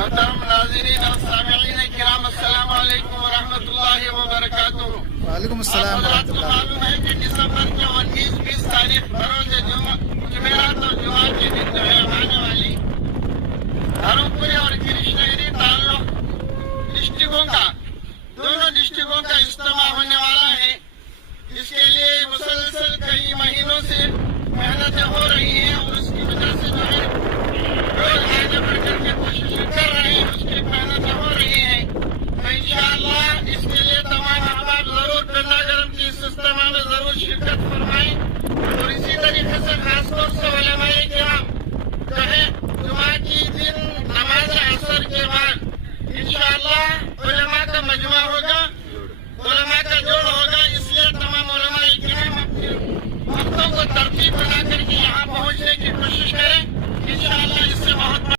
محترم ناظرین اور سامعین کرام، السلام علیکم ورحمۃ اللہ وبرکاتہ۔ وعلیکم السلام ورحمۃ اللہ۔ معلوم ہے کہ دسمبر کے 19-20 تاریخ بروز جمعرات اور جمعہ کے دن جو ہے آنے والی